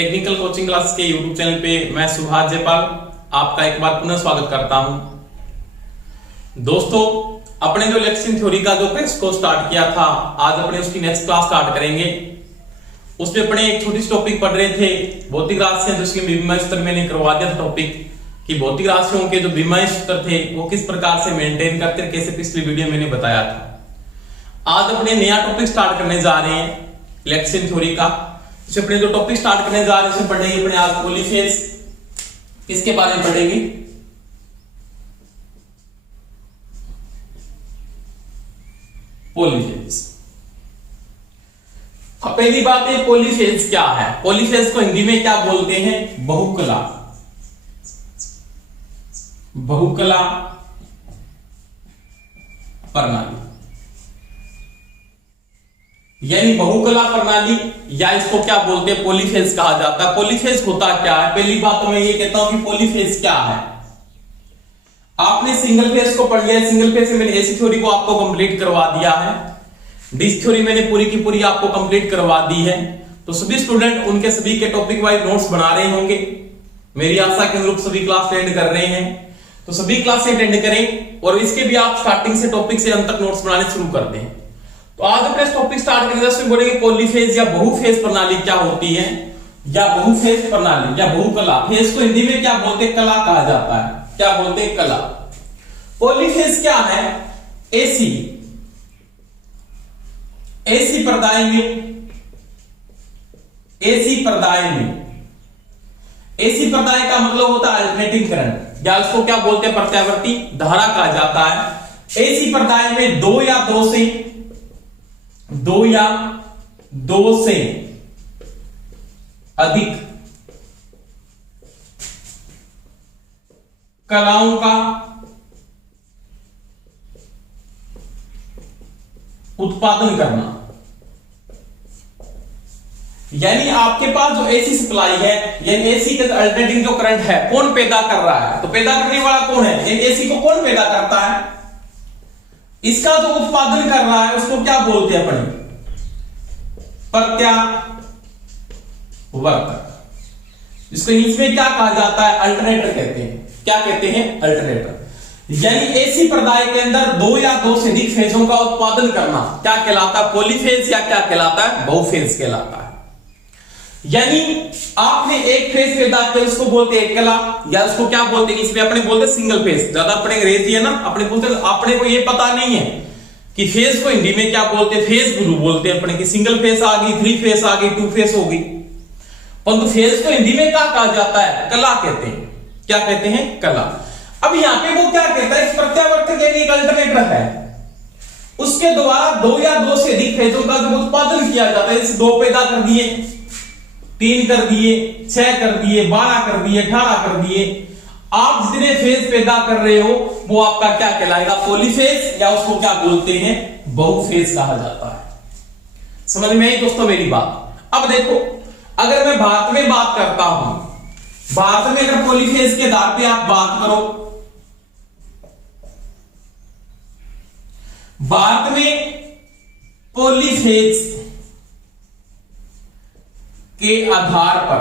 Technical coaching class के YouTube channel पे मैं सुभाष जयपाल आपका एक बार पुनः स्वागत करता हूं। दोस्तों, अपने जो इलेक्शन थ्योरी का जो टेस्ट को स्टार्ट किया था, आज अपने उसकी नेक्स्ट क्लास स्टार्ट करेंगे। उसमें अपने एक छोटी सी टॉपिक पढ़ रहे थे भौतिक राशियां, जिसके विनिमय सूत्र मैंने करवा दिया था टॉपिक कि भौतिक राशियों के जो विनिमय सूत्र थे वो किस प्रकार से मेंटेन करते हैं, कैसे पिछली वीडियो मैंने बताया था। आज अपने नया टॉपिक स्टार्ट करने जा रहे हैं इलेक्शन थ्योरी का। इसे अपने जो टॉपिक स्टार्ट करने जा रहे हैं पढ़ेंगे अपने आज पॉलीफेज। किसके बारे में पढ़ेंगे? पॉलीफेज। अब पहली बात है, पॉलीफेज क्या है? पॉलीफेज को हिंदी में क्या बोलते हैं? बहुकला। बहुकला प्रणाली यानी बहुकला प्रणाली, या इसको क्या बोलते हैं? पॉलीफेज कहा जाता है। पॉलीफेज होता क्या है? पहली बात तो मैं ये कहता हूं कि पॉलीफेज क्या है। आपने सिंगल फेज को पढ़ लिया है। सिंगल फेज से मैंने एसी थ्योरी को आपको कंप्लीट करवा दिया है। डिस थ्योरी मैंने पूरी की पूरी आपको कंप्लीट करवा दी है। तो सभी स्टूडेंट उनके सभी के टॉपिक वाइज नोट्स बना रहे होंगे। मेरी आशा के अनुरूप सभी क्लास अटेंड कर रहे हैं, तो सभी क्लास अटेंड करें और इसके भी आप स्टार्टिंग से टॉपिक से अंत तक नोट्स बनाने शुरू कर दें। तो आज अपने टॉपिक स्टार्ट करेंगे। उसमें बोलेंगे पॉलीफेज या बहुफेज प्रणाली क्या होती है, या बहुफेज प्रणाली या बहुकला। फेज को हिंदी में क्या बोलते हैं? कला कहा जाता है। क्या बोलते हैं? कला। पॉलीफेज क्या है? एसी प्रदाय में, एसी प्रदाय का मतलब होता है अल्टरनेटिंग करंट, या उसको क्या बोलते हैं? प्रत्यावर्ती धारा कहा जाता है। एसी प्रदाय में दो या दो से अधिक कलाओं का उत्पादन करना। यानी आपके पास जो एसी सप्लाई है, यानी एसी के अल्टरनेटिंग जो करंट है, कौन पैदा कर रहा है? तो पैदा करने वाला कौन है? यानी एसी को कौन पैदा करता है? इसका जो उत्पादन कर रहा है उसको क्या बोलते हैं? अपने प्रत्यावर्तक। इसको इंग्लिश में क्या कहा जाता है? अल्टरनेटर कहते हैं। क्या कहते हैं? अल्टरनेटर। यानी एसी प्रदाय के अंदर दो या दो से अधिक फेजों का उत्पादन करना क्या कहलाता है? पॉलीफेज, या क्या कहलाता है? बहुफेज कहलाता है। यानी आपने एक फेज पैदा किया, उसको बोलते हैं एक कला, या उसको क्या बोलते हैं? इसमें अपने बोलते हैं सिंगल फेज। ज्यादा अपने अंग्रेजी है ना, अपने बोलते हैं, अपने को ये पता नहीं है कि फेज को हिंदी में क्या बोलते हैं। फेज गुरु बोलते हैं अपने की। सिंगल फेज आ गई, थ्री फेज आ गई, टू फेज हो गई, परंतु फेज को हिंदी में क्या कहा जाता है? कला कहते हैं। क्या कहते हैं? कला। अब यहां पे वो क्या कहता है? प्रत्यावर्तक यानी एक अल्टरनेटर है, उसके द्वारा दो या दो से अधिक फेजों का जो उत्पादन किया जाता है। जैसे दो पैदा कर दिए, 3 कर दिए, 6 कर दिए, 12 कर दिए, 18 कर दिए। आप जितने फेज पैदा कर रहे हो वो आपका क्या कहलाएगा? पॉलीफेज, या उसको क्या बोलते हैं? बहुफेज कहा जाता है। समझ में आई दोस्तों मेरी बात? अब देखो, अगर मैं भारत में बात करता हूं, भारत में अगर पॉलीफेज के आधार पे आप बात करो, भारत में पॉलीफेज के आधार पर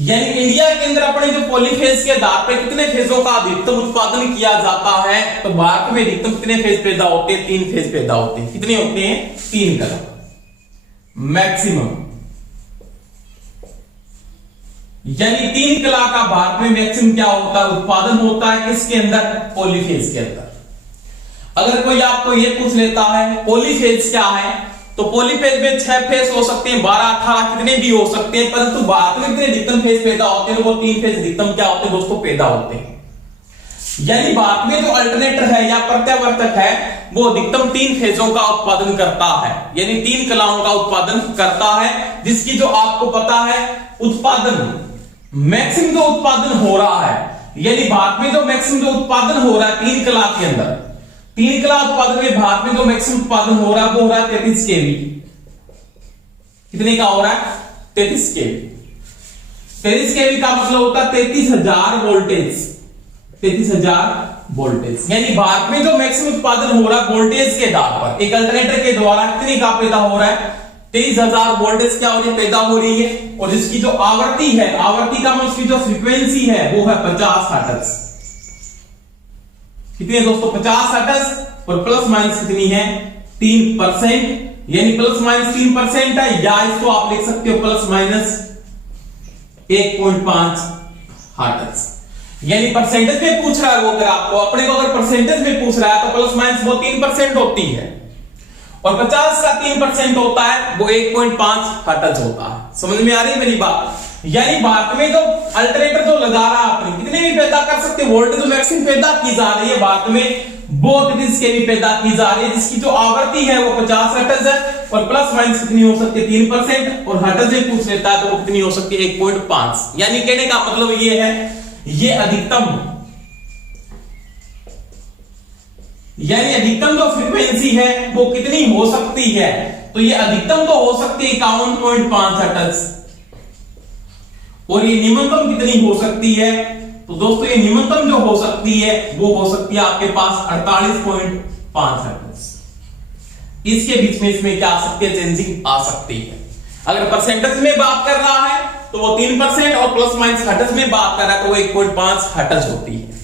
यानी इंडिया के अंदर अपने जो पॉलीफेज के आधार पर कितने फेजों का अधिकतम उत्पादन किया जाता है, तो भारत में अधिकतम कितने फेज पैदा होते हैं? 3 फेज पैदा होते हैं। कितने होते हैं? 3 कला मैक्सिमम। यानी 3 कला का भारत में मैक्सिमम क्या होता है? उत्पादन होता है। किसके अंदर? पॉलीफेज के अंदर। अगर कोई आपको ये पूछ लेता है पॉलीफेज क्या है, तो पॉलीफेज में 6 फेज हो सकते हैं, 12, 18 कितने भी हो सकते हैं, परंतु भारत में कितने अधिकतम फेज पैदा होते हैं? वो 3 फेज अधिकतम क्या होते हैं दोस्तों? पैदा होते हैं। यानी भारत में जो अल्टरनेटर है या प्रत्यावर्तक है वो अधिकतम 3 फेजों का उत्पादन करता है, यानी 3 कलाओं का उत्पादन करता है, जिसकी जो आपको पता है उत्पादन मैक्सिमम जो उत्पादन हो रहा है, यानी भारत में जो मैक्सिमम जो उत्पादन हो रहा है 3 कला के अंदर, 3 कला उत्पादन में भारत में जो मैक्सिमम उत्पादन हो रहा है वो हो रहा है 33 केवी। कितने का हो रहा है? 33 केवी। 33 केवी का मतलब होता है 33,000 वोल्टेज। 33,000 वोल्टेज। यानी भारत में जो मैक्सिमम उत्पादन हो रहा है वोल्टेज के आधार पर एक अल्टरनेटर के द्वारा कितनी का पैदा हो रहा है, 23,000 वोल्टेज क्या हो रही है, पैदा हो रही है। और इसकी जो आवृत्ति है, आवृत्ति का मतलब उसकी जो फ्रीक्वेंसी है वो है 50 हर्ट्ज। कितनी है दोस्तों, 50 हर्ट्ज। और प्लस माइनस कितनी है, 3%। यानी प्लस माइनस 3% है, या इसको आप लिख सकते हो प्लस माइनस 1.5 हर्ट्ज। यानी परसेंटेज में पूछ रहा है वो, अगर आपको अपने को अगर परसेंटेज में पूछ रहा है तो प्लस माइनस वो 3% होती है, और 50 का 3% होता है वो 1.5 हर्ट्ज होता है। समझ में आ रही है मेरी बात। यानी भारत में जो अल्टरनेटर जो लगा रहा है अपनी कितने भी पैदा कर सकते, वोल्टेज जो मैक्सिमम पैदा की जा रही है भारत में वो के भी पैदा की जा रही है, जिसकी जो आवृत्ति है वो 50 हर्ट्ज है, और प्लस माइनस कितनी हो सकती है, 3%। और हर्ट्ज में पूछ लेता है तो वो कितनी हो सकती है, 1.5। यानी कहने का मतलब ये है, ये अधिकतम, यानी अधिकतम जो फ्रीक्वेंसी है वो कितनी हो सकती है, तो ये अधिकतम तो हो सकती है 51.5 हर्ट्ज, और ये न्यूनतम कितनी हो सकती है, तो दोस्तों ये न्यूनतम जो हो सकती है वो हो सकती है आपके पास 48.5 हर्ट्ज। इसके बीच में इसमें क्या आ सकती है, चेंजिंग आ सकती है। अगर परसेंटेज में बात कर रहा है तो वो 3%, और प्लस माइनस हर्ट्ज में बात कर रहा है तो वो 1.5 हर्ट्ज होती है।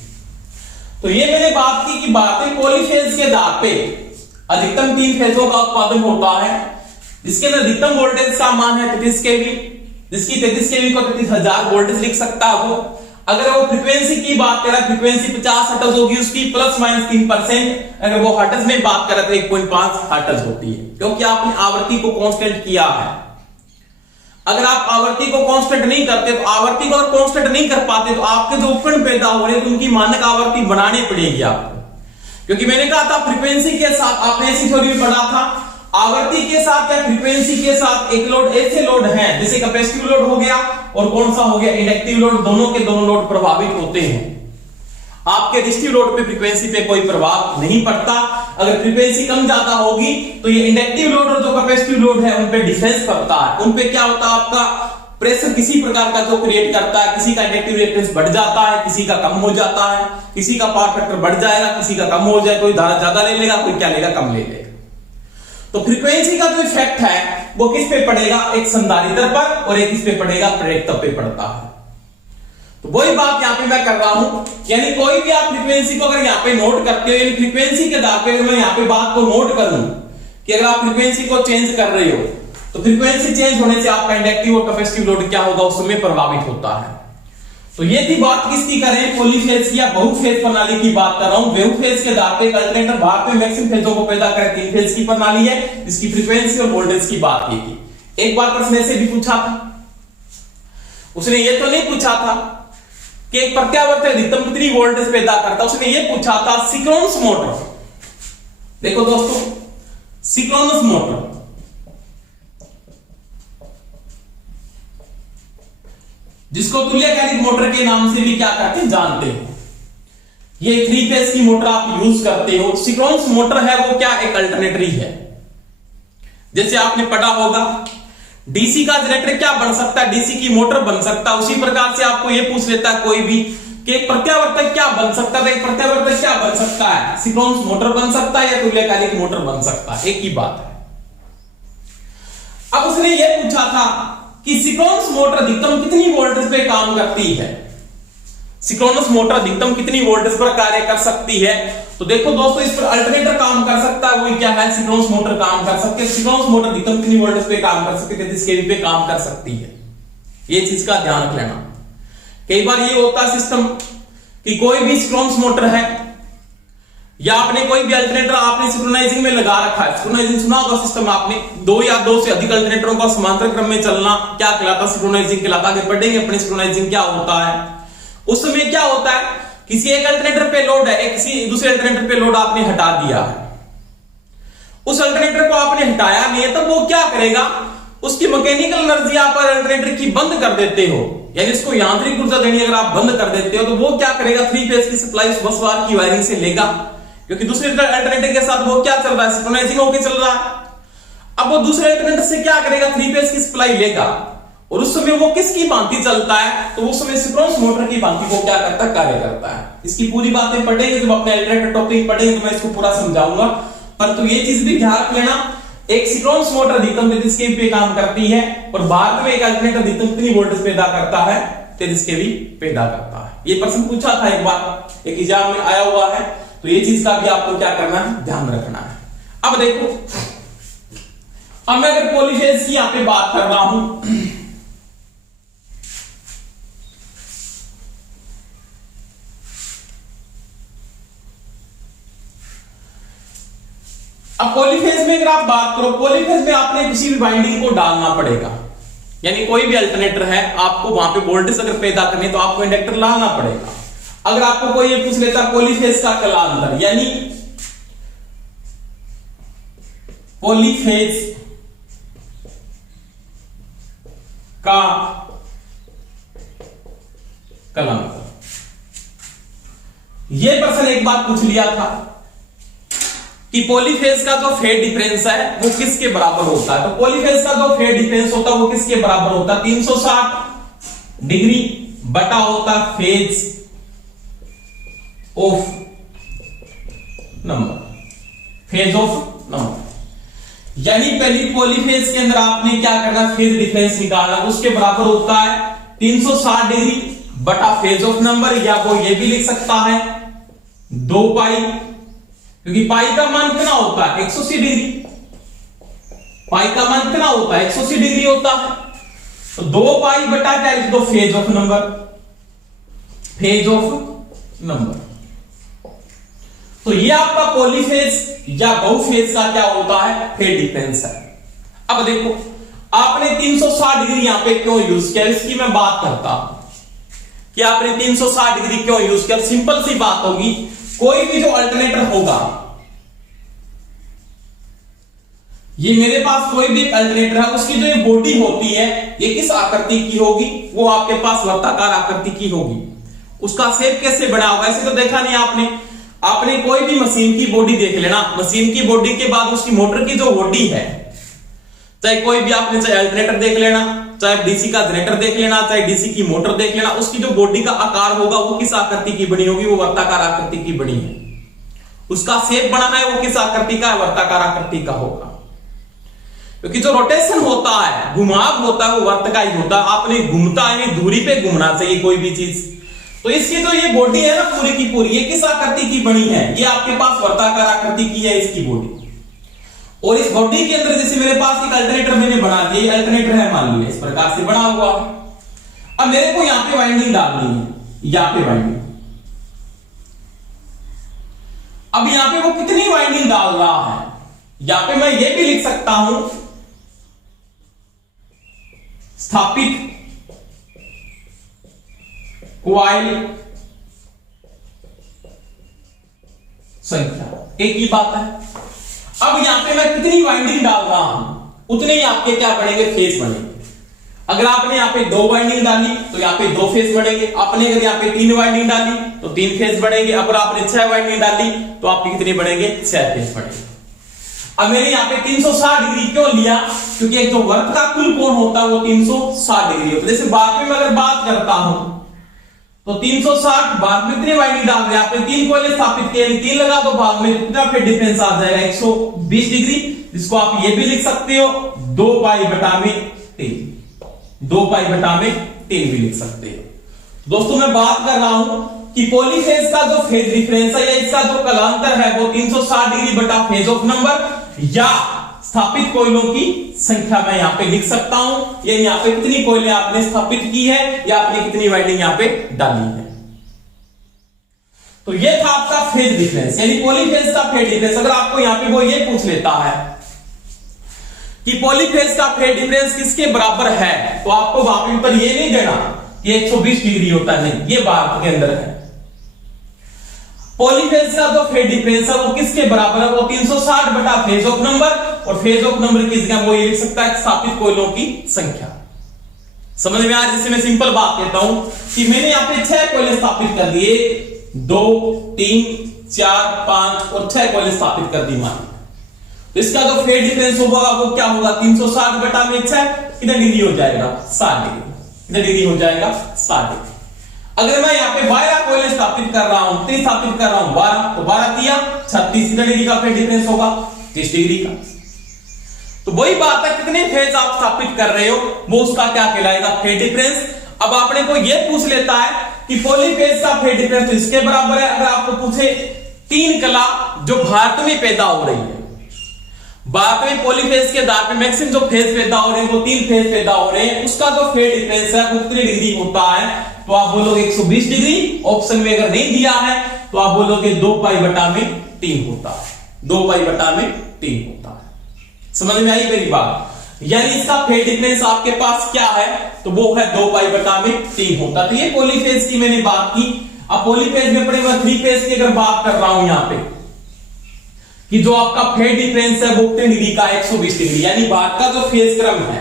तो ये मैंने बात की कि भारतीय पॉलीफेज के आधार पे अधिकतम 3 फेजों का उत्पादन होता है, जिसके अंदर अधिकतम वोल्टेज का मान है 33 केवी, जिसकी 33 केवी को 33,000 वोल्टेज लिख सकता है वो। अगर वो फ्रीक्वेंसी की बात करें, फ्रीक्वेंसी 50 हर्ट्ज होगी उसकी, प्लस माइनस 3%। अगर वो हर्ट्ज में बात करें तो 1.5 हर्ट्ज होती है, क्योंकि आपने आवृत्ति को कांस्टेंट किया है। अगर आप आवृत्ति को कांस्टेंट नहीं करते, तो आवृत्ति को अगर कांस्टेंट नहीं कर पाते तो आपके जो उपकरण पैदा हो रहे हैं तो उनकी मानक आवृत्ति बनानी पड़ेगी आपको। क्योंकि मैंने कहा था फ्रीक्वेंसी के साथ, आपने ऐसी थ्योरी में पढ़ा था, आवृत्ति के साथ या फ्रीक्वेंसी के साथ एक लोड ऐसे लोड हैं जैसे कैपेसिटिव लोड हो गया और कौन सा हो गया, इंडक्टिव लोड, दोनों के दोनों लोड प्रभावित होते हैं। आपके रेजिस्टिव लोड पे फ्रीक्वेंसी पे कोई प्रभाव नहीं पड़ता। अगर फ्रीक्वेंसी कम ज्यादा होगी तो ये इंडक्टिव लोड और जो कैपेसिटिव लोड है उन पे डिफरेंस पड़ता है। उन पे क्या होता है, आपका प्रेशर किसी प्रकार का जो क्रिएट करता है, किसी का इंडक्टिव रिएक्टेंस बढ़ जाता है, किसी का कम हो जाता है, किसी का पावर फैक्टर बढ़ जाएगा, किसी का कम हो जाए, कोई धारा ज्यादा ले लेगा, कोई क्या लेगा, कम ले लेगा। तो फ्रीक्वेंसी का जो इफेक्ट है वो किस पे पड़ेगा, एक संधारित्र पर, और एक किस पे पड़ेगा, प्रेरकत्व पे पड़ता है। तो वही बात यहां पे मैं कर रहा हूं, यानी कोई भी आप फ्रीक्वेंसी को अगर यहां पे नोट करते हो, यानी फ्रीक्वेंसी के आधार पे मैं यहां पे बात को नोट करूं कि अगर आप फ्रीक्वेंसी को चेंज कर रहे हो तो फ्रीक्वेंसी चेंज होने से आपका इंडक्टिव और कैपेसिटिव लोड क्या होगा, उसमें प्रभावित होता है। तो ये थी बात किसकी करें, पॉलीफेज की या बहुफेज प्रणाली की बात कर रहा हूं। बहुफेज के आधार पे अल्टरनेटर भारत में मैक्सिमम फेजों को पैदा करे 3 फेज की प्रणाली है, इसकी फ्रीक्वेंसी और वोल्टेज की बात की थी। एक बार प्रश्न ऐसे भी पूछा था, उसने ये तो नहीं पूछा था कि एक प्रत्यावर्तक अधिकतम कितनी वोल्टेज पैदा करता, उसने ये पूछा था सिंक्रोनस मोटर। देखो दोस्तों, सिंक्रोनस मोटर जिसको तुल्यकालिक मोटर के नाम से भी क्या कहते हैं, जानते हैं। ये 3 फेज की मोटर आप यूज करते हो। सिंक्रोनस मोटर है वो क्या, एक अल्टरनेटर ही है। जैसे आपने पढ़ा होगा डीसी का जनरेटर क्या बन सकता है, डीसी की मोटर बन सकता है। उसी प्रकार से आपको यह पूछ लेता है कोई भी कि एक प्रत्यावर्तक क्या बन सकता है, एक प्रत्यावर्तक क्या बन सकता है, सिंक्रोनस मोटर बन सकता है या तुल्यकालिक मोटर बन सकता है, एक ही बात है। अब उसने यह पूछा था कि सिंक्रोनस मोटर अधिकतम कितनी वोल्टेज पे काम करती है, सिंक्रोनस मोटर अधिकतम कितनी वोल्टेज पर कार्य कर सकती है। तो देखो दोस्तों, इस पर अल्टरनेटर काम कर सकता है, वही क्या है, सिंक्रोनस मोटर काम कर सकती है। सिंक्रोनस मोटर अधिकतम कितनी वोल्टेज पे काम कर सकती है, 33 केवी पे काम कर सकती है। ये चीज का ध्यान रख लेना। कई बार ये होता है सिस्टम कि कोई भी सिंक्रोनस मोटर है या आपने कोई भी अल्टरनेटर आपने सिंक्रोनाइजिंग में लगा रखा है। सिंक्रोनाइजिंग सुना होगा सिस्टम आपने, 2 या 2 से अधिक अल्टरनेटरों का समांतर क्रम में चलना क्या कहलाता, सिंक्रोनाइजिंग कहलाता। आगे पढ़ेंगे अपने सिंक्रोनाइजिंग क्या होता है। उस समय क्या होता है, किसी एक अल्टरनेटर पे लोड है, किसी दूसरे अल्टरनेटर पे लोड आपने हटा दिया है, उस अल्टरनेटर को आपने हटाया नहीं है, तब वो क्या करेगा, उसकी मैकेनिकल एनर्जी आप अल्टरनेटर की बंद कर देते हो, यानी इसको यांत्रिक ऊर्जा देनी अगर आप बंद कर देते हो तो वो क्या करेगा, 3 फेज की सप्लाई उस बस बार की वायरिंग से लेगा, क्योंकि दूसरे अल्टरनेटर के साथ वो क्या चल रहा है, सिंक्रोनाइजिंग होकर चल रहा है। अब वो दूसरे अल्टरनेटर से क्या करेगा, 3 फेज की सप्लाई लेगा और उस समय वो किसकी भांति चलता है, तो उस समय सिंक्रोनस मोटर की भांति वो क्या करता है, कार्य करता है। इसकी पूरी बातें पढ़ेंगे जब अपने अल्टरनेटर टॉपिक पढ़ेंगे तो मैं इसको पूरा समझाऊंगा, परंतु ये चीज भी ध्यान रख लेना, एक सिंक्रोनस मोटर अधिकतम 33 kV पे काम करती है और बाद में एक अल्टरनेटर अधिकतम कितनी वोल्टेज पैदा करता है, 33 kV पैदा करता है। ये प्रश्न पूछा था एक बार, एक एग्जाम में आया हुआ है, तो ये चीज का भी आपको क्या करना है, ध्यान रखना है। अब देखो, अब मैं अगर पॉलीफेज की यहां पे बात कर रहा हूं, अब पॉलीफेज में अगर आप बात करो, पॉलीफेज में आपने किसी भी वाइंडिंग को डालना पड़ेगा, यानी कोई भी अल्टरनेटर है आपको वहां पे वोल्टेज अगर पैदा करनी तो आपको इंडक्टर लाना पड़ेगा। अगर आपको कोई ये पूछ लेता पॉलीफेज का कलांतर, यानी पॉलीफेज का कलांतर, ये प्रश्न एक बार पूछ लिया था कि पॉलीफेज का जो फेज डिफरेंस है वो किसके बराबर होता है। तो पॉलीफेज का जो फेज डिफरेंस होता है वो किसके बराबर होता है, 360 डिग्री बटा होता phase of number, phase of number. यानी पहली पॉलीफेज के अंदर आपने क्या करना, फेज डिफरेंस निकालना, उसके बराबर होता है 360 डिग्री बटा फेज ऑफ नंबर, या वो ये भी लिख सकता है 2 पाई, क्योंकि पाई का मान कितना होता है, 180 डिग्री, पाई का मान कितना होता है, 180 डिग्री होता है। तो 2 पाई बटा क्या लिख दो, phase of number, phase of number. तो ये आपका पॉलीफेज या बहुफेज का क्या होता है, फेज डिफरेंस है। अब देखो, आपने 360 डिग्री यहां पे क्यों यूज किया, इसकी मैं बात करता हूं कि आपने 360 डिग्री क्यों यूज किया। सिंपल सी बात होगी, कोई भी जो अल्टरनेटर होगा, ये मेरे पास कोई भी अल्टरनेटर है, उसकी जो ये बॉडी होती है ये किस आकृति की होगी, वो आपके पास वर्ताकार आकृति की होगी। उसका शेप कैसे बना होगा, ऐसे तो देखा नहीं आपने कोई भी मशीन की बॉडी देख लेना, मशीन की बॉडी के बाद उसकी मोटर की जो बॉडी है, चाहे कोई भी आपने चाहे अल्टरनेटर देख लेना, चाहे डीसी का जनरेटर देख लेना, चाहे डीसी की मोटर देख लेना, उसकी जो बॉडी का आकार होगा वो किस आकृति की बनी होगी, वो वर्ताकार आकृति की बनी है। उसका शेप बना है वो किस आकृति का है, वर्ताकार आकृति का होगा। क्योंकि जो रोटेशन होता है, घुमाव होता है, वो वर्त का ही होता है। आपने घूमता है, धुरी पे घूमना चाहिए कोई भी चीज। तो इसकी जो ये बॉडी है ना पूरी की पूरी, ये किस आकृति की बनी है, ये आपके पास वर्ताकार आकृति की है इसकी बॉडी। और इस बॉडी के अंदर जैसे मेरे पास एक अल्टरनेटर मैंने बना दिया, ये अल्टरनेटर है मान लिया, इस प्रकार से बना हुआ है। अब मेरे को यहां पे वाइंडिंग डालनी है, यहां पे वाइंडिंग, अब यहां पे वो कितनी वाइंडिंग डाल रहा है, यहां पे मैं ये भी लिख सकता हूं स्थापित कॉइल संख्या, एक ही बात है। अब यहां पे मैं कितनी वाइंडिंग डाल रहा हूं उतने ही आपके क्या बनेंगे, फेज बनेंगे। अगर आपने यहां पे 2 वाइंडिंग डाली तो यहां पे 2 फेज बनेंगे, आपने अगर यहां पे 3 वाइंडिंग डाली तो 3 फेज बनेंगे, अगर आपने 6 वाइंडिंग डाली तो आपके कितने बनेंगे, 6 फेज बनेंगे। अब मैंने यहां पे 360 डिग्री क्यों लिया, क्योंकि एक जो वर्त का कुल कोण होता है वो 360 डिग्री होता है। जैसे बाद में मैं अगर बात करता हूं तो 360 बाद में कितने वाइंडिंग डाल रहे हैं, आपने 3 कोयले स्थापित किए, 3 लगा दो, भाग में कितना फिर डिफरेंस आ जाएगा, 120 डिग्री, जिसको आप ये भी लिख सकते हो 2 पाई बटा में 3, 2 पाई बटा में 3 भी लिख सकते हो। दोस्तों मैं बात कर रहा हूं कि पॉलीफेज का जो फेज डिफरेंस है या इसका जो कलांतर है वो 360 डिग्री बटा फेज ऑफ नंबर या स्थापित कोयलों की संख्या मैं यहां पे लिख सकता हूं, यानी यहां पे कितनी कोयले आपने स्थापित की है या आपने कितनी वाइंडिंग यहां पे डाली है। तो ये था आपका फेज डिफरेंस, यानी पॉलीफेज का फेज डिफरेंस। अगर आपको यहां पे वो ये पूछ लेता है कि पॉलीफेज का फेज डिफरेंस किसके बराबर है, तो आपको वहां पे उत्तर ये नहीं देना कि 120 डिग्री होता है, नहीं, ये बात के अंदर है। पॉलीफेज का जो फेज डिफरेंस है वो किसके बराबर है, वो 360 बटा फेज ऑफ नंबर, और फेज ऑफ नंबर की जगह वो ये लिख सकता है स्थापित कोयलों की संख्या। समझ में आ रहा है? जैसे मैं सिंपल बात कहता हूं कि मैंने यहां पे 6 कोयले स्थापित कर दिए, 2 3 4 5 और 6 कोयले स्थापित कर दी मान। तो इसका जो फेज डिफरेंस होगा वो क्या होगा 360 बटा में 6, कितने डिग्री हो जाएगा 60 डिग्री, कितने डिग्री हो जाएगा 60 डिग्री। अगर मैं यहाँ पे 12 कोयले स्थापित कर रहा हूं, 30 स्थापित कर रहा हूं 12, तो 12 दिया 36, कितने डिग्री का फेज डिफरेंस होगा 30 डिग्री का। तो वही बात है, कितने फेज आप स्थापित कर रहे हो वो उसका क्या कहलाएगा फेज डिफरेंस। अब आपने को ये पूछ लेता है कि पॉलीफेज का फेज डिफरेंस तो इसके बराबर है। अगर आपको पूछे 3 कला जो भारत में पैदा हो रही है, भारत में पॉलीफेज के आधार पे मैक्सिमम जो फेज पैदा हो रहे हैं वो 3 फेज पैदा हो रहे हैं, उसका जो फेज डिफरेंस है वो कितनी डिग्री होता है, तो आप बोलोगे 120 डिग्री। ऑप्शन में अगर नहीं दिया है तो आप बोलोगे 2 पाई बटा में 3 होता है, 2 पाई बटा में 3 होता है। समझ में आई मेरी बात? यानी इसका फेज डिफरेंस आपके पास क्या है, तो वो है 2 पाई बटा में 3 होता है। तो ये पॉलीफेज की मैंने बात की। अब पॉलीफेज में पड़ेगा 3 फेज की अगर बात कर रहा हूं यहां पे कि जो आपका फेज डिफरेंस है वो कितने डिग्री का 120 डिग्री। यानी बात का जो फेज क्रम है,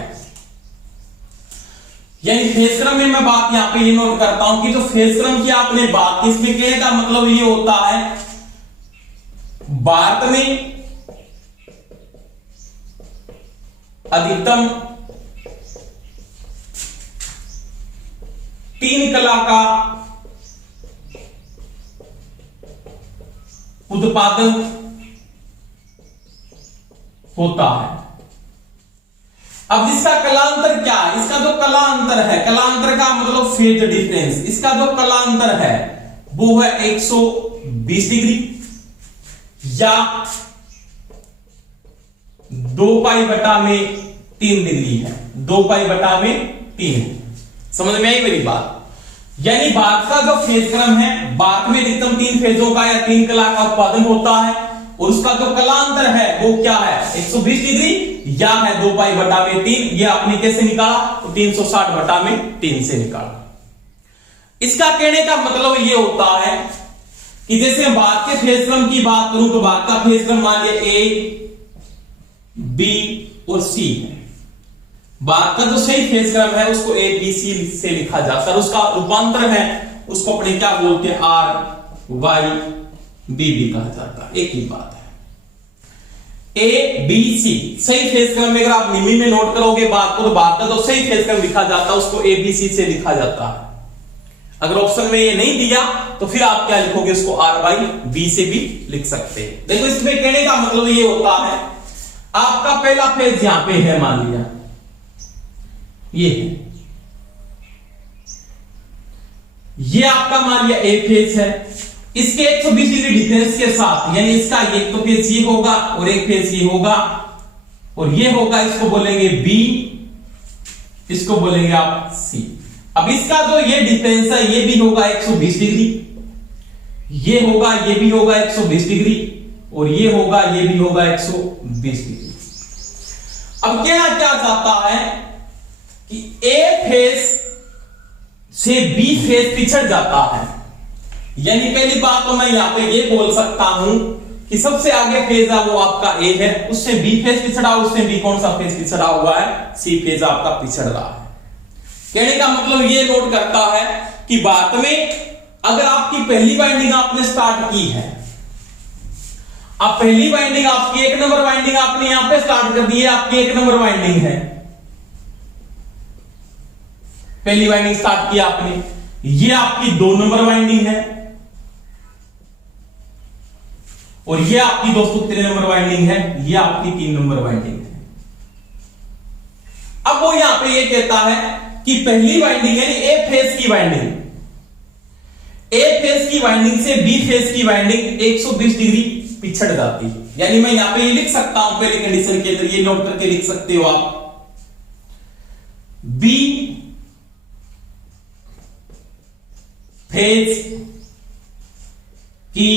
यानी फेज क्रम में मैं बात यहां पे ये नोट करता हूं कि जो फेज क्रम की आपने बात की, इसमें कहने का मतलब ये होता है भारत में अधिकतम 3 कला का उत्पादन होता है। अब इसका कलांतर क्या है, इसका जो कलांतर है, कलांतर का मतलब फेज डिफरेंस, इसका जो कलांतर है वो है 120 डिग्री या 2 पाई बटा में 3 डिग्री है, 2 पाई बटा में 3। समझ में आई मेरी बात? यानी भारत का जो फेज क्रम है, भारत में अधिकतम 3 फेजों का या 3 कला का उत्पादन होता है, और उसका जो कलांतर है वो क्या है 120 डिग्री या है 2 पाई बटा में 3। ये आपने कैसे निकाला, तो 360 बटा में 3 से निकाला। इसका कहने का मतलब ये होता है कि जैसे भारत के फेज क्रम की बात करूं तो भारत का फेज क्रम मान लिया ए, बी और सी है। भारत का जो सही फेज क्रम है उसको ए बी सी से लिखा जाता है, उसका रूपांतर है उसको अपने क्या बोलते हैं आर वाई बी भी कहा जाता है, एक ही बात है। ए बी सी सही फेज क्रम में अगर आप निमी में नोट करोगे बात को, तो भारत का जो सही फेज क्रम लिखा जाता है उसको ए बी सी से लिखा जाता है। अगर ऑप्शन में ये नहीं दिया तो फिर आप क्या लिखोगे, उसको आर वाई बी से भी लिख सकते हैं। देखो इसमें कहने का मतलब ये होता है आपका पहला फेज यहां पे है, मान लिया ये है, ये आपका मान लिया ए फेज है, इसके 120 डिग्री डिफरेंस के साथ, यानी इसका एक तो फेज ये होगा और एक फेज ये होगा और ये होगा, इसको बोलेंगे बी, इसको बोलेंगे आप सी। अब इसका जो ये डिफरेंस है ये भी होगा 120 डिग्री, ये होगा ये भी होगा 120 डिग्री और ये होगा ये भी होगा 120 डिग्री। अब कहना क्या चाहता है कि ए फेज से बी फेज पिछड़ जाता है। यानी पहली बात तो मैं यहां पे ये बोल सकता हूं कि सबसे आगे फेज है वो आपका ए है, उससे बी फेज पिछड़ा, उससे बी कौन सा फेज पिछड़ा हुआ है, सी फेज आपका पिछड़ रहा है। कहने का मतलब ये नोट करता है कि बात में अगर आपकी पहली वाइंडिंग आपने स्टार्ट की है, अब पहली वाइंडिंग आपकी 1 नंबर वाइंडिंग आपने यहां पे स्टार्ट कर दी है, आपकी 1 नंबर वाइंडिंग है, पहली वाइंडिंग स्टार्ट किया आपने, ये आपकी 2 नंबर वाइंडिंग है और ये आपकी दोस्तों 3 नंबर वाइंडिंग है, ये आपकी 3 नंबर वाइंडिंग है। अब वो यहां पे ये कहता है कि पहली वाइंडिंग यानी ए फेज की वाइंडिंग, ए फेज की वाइंडिंग से बी फेज की वाइंडिंग 120 डिग्री पिछड़ जाती है। यानी मैं यहां पे ये लिख सकता हूं, पहले कंडीशन के अंदर ये नोट करके लिख सकते हो आप, बी फेज की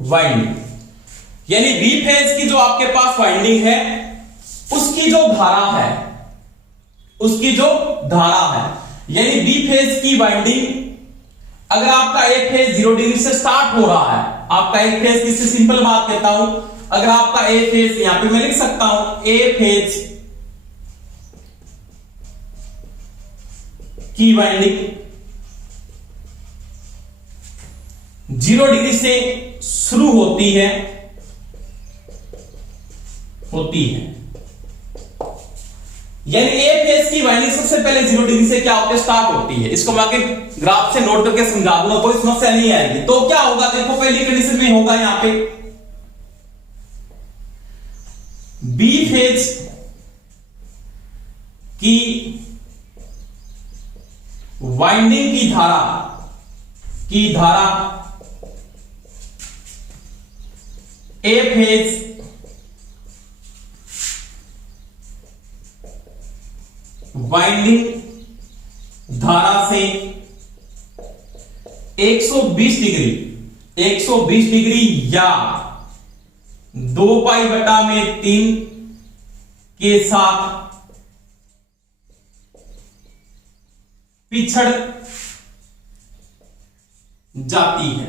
वाइंडिंग, यानी बी फेज की जो आपके पास वाइंडिंग है उसकी जो धारा है, उसकी जो धारा है, यानी बी फेज की वाइंडिंग अगर आपका ए फेज 0 डिग्री से स्टार्ट हो रहा है, आपका ए फेज किससे सिंपल बात कहता हूं, अगर आपका ए फेज यहां पे मैं लिख सकता हूं ए फेज की वाइंडिंग 0 डिग्री से शुरू होती है यानी ए फेज की वाइंडिंग सबसे पहले 0 डिग्री से क्या होती है, स्टार्ट होती है। इसको मैं आगे ग्राफ से नोट करके समझा दूंगा, कोई समस्या नहीं आएगी। तो क्या होगा, देखो पहली कंडीशन में होगा यहां पे बी फेज की वाइंडिंग की धारा ए फेज वाइंडिंग धारा से 120 डिग्री या 2 पाई बटा में 3 के साथ पिछड़ जाती है।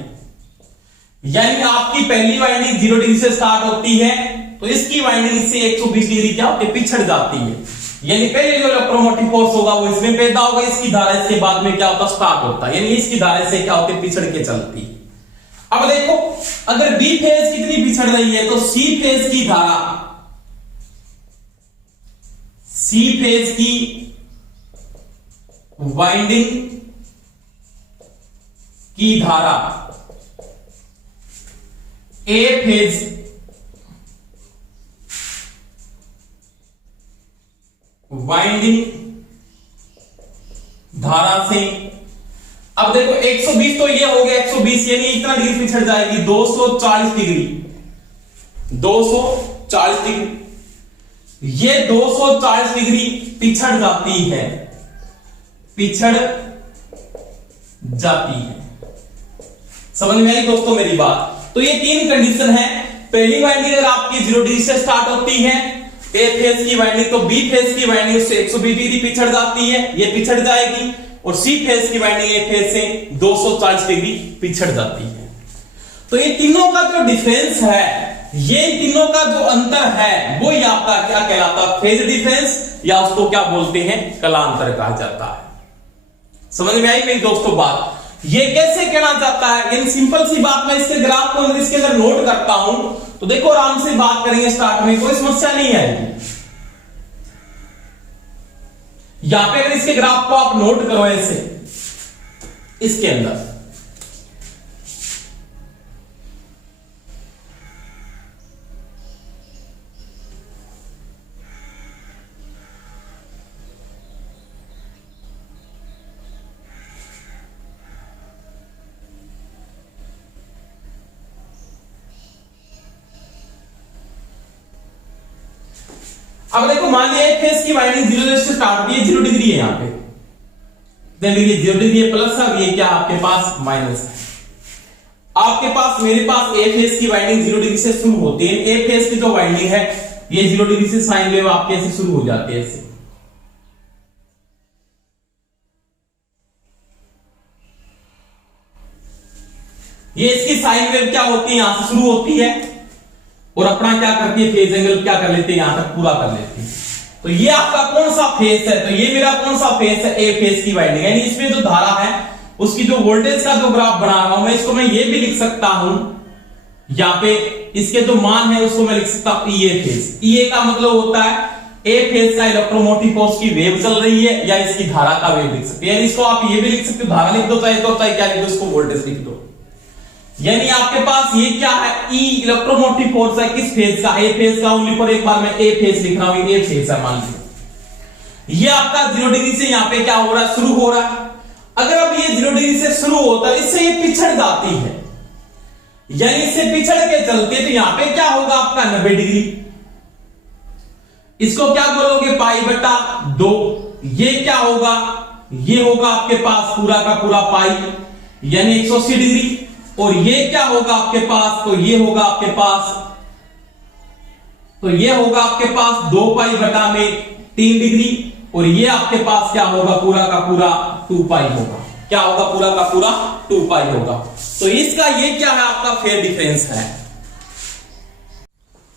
यानी आपकी पहली वाइंडिंग 0 डिग्री से स्टार्ट होती है, तो इसकी वाइंडिंग इससे 120 डिग्री क्या होती है, पिछड़ जाती है। यानी पहले जो इलेक्ट्रोमोटिव फोर्स होगा वो इसमें पैदा होगा, इसकी धारा इसके बाद में क्या होता है, स्टार्ट होता है। यानी इसकी धारा से क्या होती है, पिछड़ के चलती है। अब देखो अगर बी फेज कितनी पिछड़ रही है, तो सी फेज की वाइंडिंग की धारा ए फेज वाइंडिंग धारा से, अब देखो 120 तो ये हो गया, 120 यानी इतना डिग्री पिछड़ जाएगी, 240 डिग्री। ये 240 डिग्री पिछड़ जाती है। समझ में आई दोस्तों मेरी बात? तो ये 3 कंडीशन है। पहली वाइंडिंग अगर आपकी 0 डिग्री से स्टार्ट होती है ए फेज की वाइंडिंग, तो बी फेज की वाइंडिंग उससे 120 डिग्री पिछड़ जाती है, ये पिछड़ जाएगी। और सी फेज की वाइंडिंग ए फेज से 240 डिग्री पिछड़ जाती है। तो ये तीनों का जो डिफरेंस है, ये तीनों का जो अंतर है, वो ये आपका क्या कहलाता है, फेज डिफरेंस, या उसको क्या बोलते हैं, कलांतर कहा जाता है। समझ में आई मेरी दोस्तों बात? ये कैसे कहना जाता है, इन सिंपल सी बात, मैं इसके ग्राफ को इसके अंदर नोट करता हूं, तो देखो आराम से बात करेंगे, स्टार्ट में कोई समस्या नहीं आएगी। यहां पे अगर इसके ग्राफ को आप नोट करो ऐसे, इसके अंदर अब देखो मान लिया एक फेज की वाइंडिंग 0 से स्टार्ट होती है, 0 डिग्री है यहां पे, देन ये 0 डिग्री है प्लस, अब ये क्या आपके पास माइनस है। आपके पास मेरे पास ए फेज की वाइंडिंग 0 डिग्री से शुरू होती है। ए फेज की जो वाइंडिंग है ये 0 डिग्री से साइन वेव आपके ऐसे शुरू हो जाती है ऐसे। ये इसकी साइन वेव क्या होती है, यहां से शुरू होती है और अपना क्या करती है, फेज एंगल क्या कर लेते हैं, यहां तक पूरा कर लेते हैं। तो ये आपका कौन सा फेज है, तो ये मेरा कौन सा फेज है, ए फेज की वाइंडिंग। यानी इसमें जो धारा है उसकी जो वोल्टेज का जो ग्राफ बना रहा हूं मैं, इसको मैं ये भी लिख सकता हूं, यहां पे इसके जो मान है उसको मैं लिख सकता हूं ई ए फेज। ई ए का मतलब होता है ए फेज का इलेक्ट्रोमोटिव फोर्स की वेव चल रही है, या इसकी धारा का वेव लिख सकते हैं। यानी इसको आप ये भी लिख सकते हो, धारा लिख दो चाहे तो, चाहे क्या लिख दो, इसको वोल्टेज लिख दो। यानी आपके पास ये क्या है, ई इलेक्ट्रोमोटिव फोर्स है, किस फेज का, ए फेज का। ओनली पर एक बार मैं ए फेज लिख रहा हूं, ए फेज है मान लीजिए। ये आपका 0 डिग्री से यहां पे क्या हो रहा है, शुरू हो रहा है। अगर अब ये 0 डिग्री से शुरू होता है, इससे ये पिछड़ जाती है, यानी इससे पिछड़ के चलते, तो यहां पे क्या होगा आपका 90 डिग्री। इसको क्या बोलोगे, पाई बटा 2। ये क्या होगा, ये होगा आपके पास पूरा का पूरा पाई, यानी 180 डिग्री। और ये क्या होगा आपके पास, तो ये होगा आपके पास, तो ये होगा आपके पास 2 पाई बटा में 3 डिग्री। और ये आपके पास क्या होगा, पूरा का पूरा 2 पाई होगा। क्या होगा, पूरा का पूरा 2 पाई होगा। तो इसका ये क्या है, आपका फेज डिफरेंस है।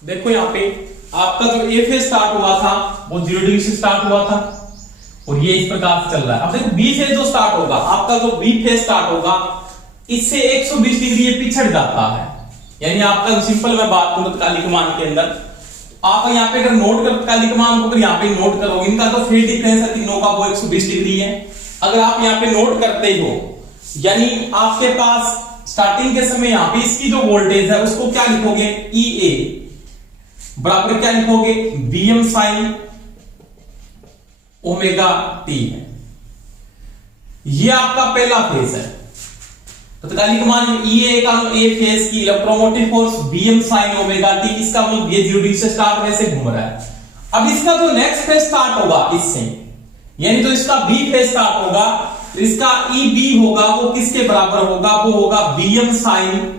देखो यहां पे आपका जो ए फेज स्टार्ट हुआ था वो 0 डिग्री से स्टार्ट हुआ था, और ये इस प्रकार से चल रहा है। अब देखो बी फेज जो स्टार्ट होगा, आपका जो बी फेज स्टार्ट होगा, इससे 120 डिग्री ये पिछड़ जाता है। यानी आपका सिंपल मैं बात करूं तत्कालिक मान के अंदर, आप यहाँ पे अगर नोट कर तत्कालिक मान को अगर यहाँ पे नोट करोगे, इनका तो फेज डिफरेंस है तीनों का, वो 120 डिग्री है। अगर आप यहाँ पे नोट करते हो, यानी आपके पास स्टार्टिंग के समय यहाँ पे इसकी जो वोल्टेज है उसको क्या लिखोगे, EA बराबर क्या लिखोगे, Bm sin ओमेगा t है। ये आपका पहला फेज है। तत्कालिक मान EA का A फेज की electromotive force Bm sin omega t, इसका मतलब ये 0 डिग्री से स्टार्ट वैसे घूम रहा है। अब इसका जो नेक्स्ट फेज स्टार्ट होगा इससे, यानी जो इसका B फेज स्टार्ट होगा, तो इसका EB होगा वो किसके बराबर होगा, वो होगा Bm sin